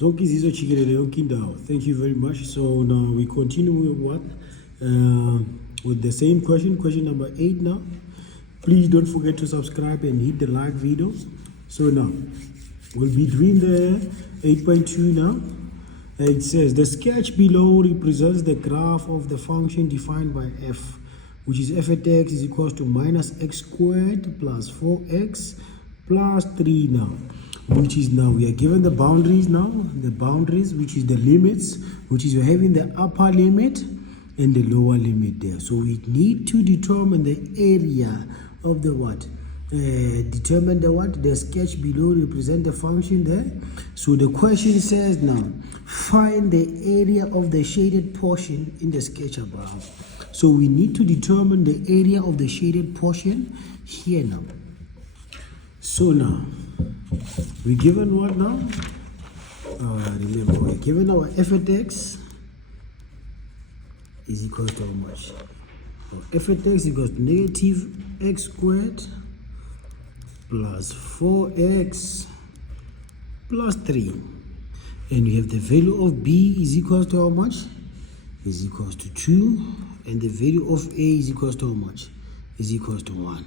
Zonke zizojikelele yonke indawo. Thank you very much. So now we continue with what? With the same question number 8 now. Please don't forget to subscribe and hit the like videos. So now, we'll be doing the 8.2 now. It says, the sketch below represents the graph of the function defined by f, which is f at x is equals to minus x squared plus 4x plus 3 now. Which is now, we are given the boundaries now, which is the limits, which is you're having the upper limit and the lower limit there. So we need to determine the area of the what? Determine the what? The sketch below represent the function there. So the question says now, find the area of the shaded portion in the sketch above. So we need to determine the area of the shaded portion here now. So now, we're given what now? Remember, we're given our f at x is equal to how much? F at x equals to negative x squared plus 4x plus 3. And we have the value of b is equal to how much? Is equals to 2. And the value of a is equals to how much? Is equals to 1.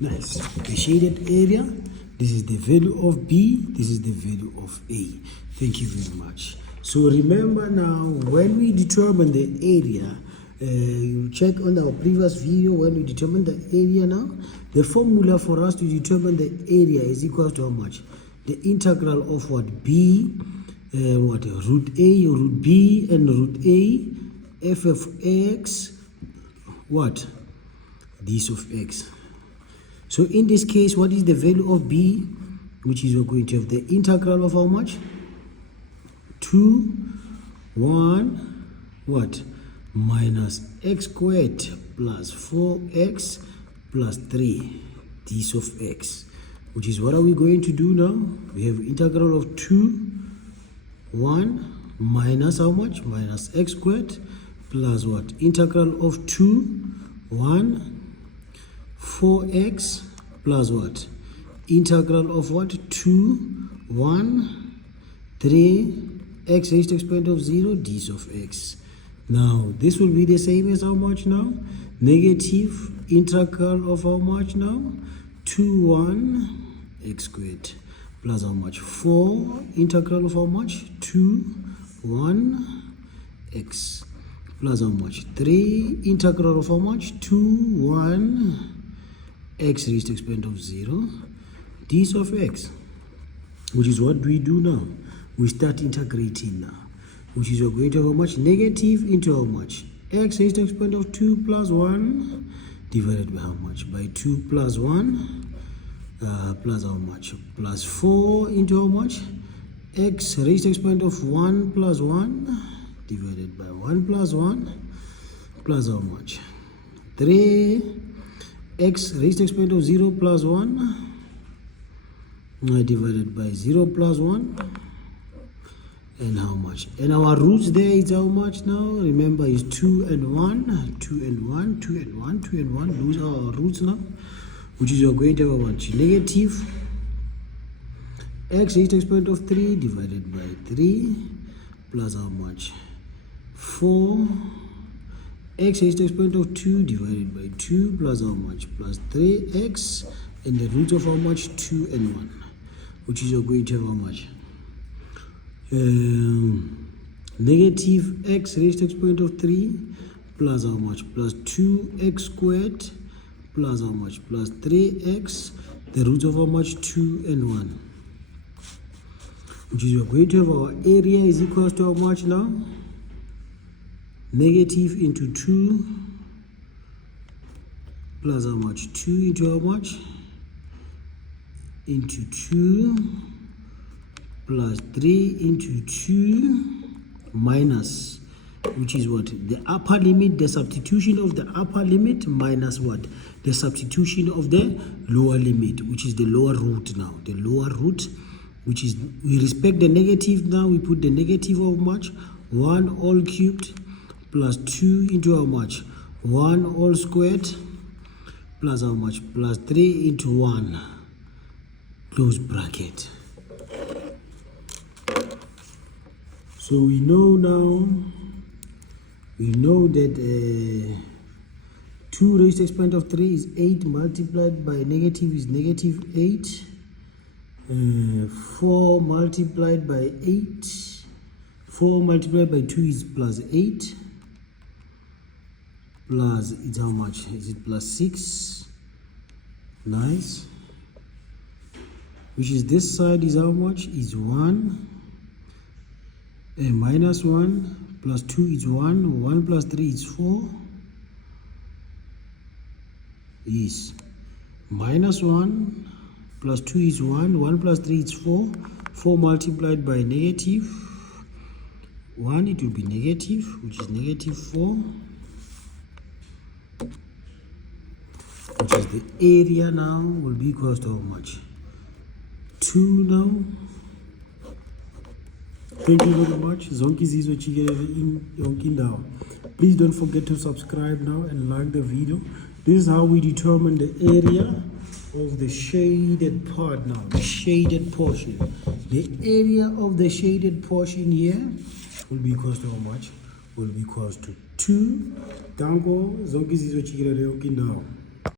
Nice. The shaded area, this is the value of b, this is the value of a. Thank you very much. So remember now, when we determine the area, you check on our previous video when we determine the area now. The formula for us to determine the area is equal to how much? The integral of what? B, what? Root A, root B, and root A, f of x, what? This of x. So in this case, what is the value of b? Which is we're going to have the integral of how much? 2, 1, what? Minus x squared plus 4x plus 3, this of x, which is what are we going to do now? We have integral of 2, 1 minus how much? Minus x squared plus what? Integral of 2, 1, 4x plus what? Integral of what? 2, 1, 3, x raised to the exponent of 0, this of x. Now, this will be the same as how much now? Negative integral of how much now? 2, 1, x squared. Plus how much? 4 integral of how much? 2, 1, x. Plus how much? 3 integral of how much? 2, 1, x raised to the exponent of 0. This of x. Which is what we do now? We start integrating now. Which is you're going to have how much? Negative into how much? X raised to the exponent of 2 plus 1 divided by how much? By 2 plus 1 plus how much? Plus 4 into how much? X raised to the exponent of 1 plus 1 divided by 1 plus 1 plus how much? 3 x raised to the exponent of 0 plus 1 divided by 0 plus 1. And how much? And our roots there is how much now? Remember, is 2 and 1, 2 and 1, 2 and 1, 2 and 1. Those are our roots now, which is you're going to have how much? Negative x raised to the exponent of 3 divided by 3 plus how much? 4 x raised to the exponent of 2 divided by 2 plus how much? Plus 3x and the root of how much? 2 and 1, which is you're going to have how much? Negative x raised to the exponent of 3 plus how much? Plus 2x squared plus how much? Plus 3x, the root of how much? 2 and 1, which is we're going to have our area is equal to how much now? Negative into 2 plus how much? 2 into how much? Into 2 plus 3 into 2 minus, which is what? The upper limit, the substitution of the upper limit minus what? The substitution of the lower limit, which is the lower root now. The lower root, which is, we respect the negative now, we put the negative of much? 1 all cubed plus 2 into how much? 1 all squared plus how much? Plus 3 into 1, close bracket. So we know now, that 2 raised to the exponent of 3 is 8 multiplied by negative is negative 8. 4 multiplied by 8. 4 multiplied by 2 is plus 8. Plus, it's how much? Is it plus 6? Nice. Which is this side is how much? Is 1. Minus 1 plus 2 is 1. 1 plus 3 is 4. Is minus 1 plus 2 is 1. 1 plus 3 is 4. 4 multiplied by negative 1, it will be negative, which is negative 4. Which is the area now will be equals to how much? 2 now. Thank you very much. Zonke Ingezo in yonke indawo. Please don't forget to subscribe now and like the video. This is how we determine the area of the shaded part now, the shaded portion. The area of the shaded portion here will be equals to how much? Will be equals to 2. Dango Zonke Ingezo yonke indawo.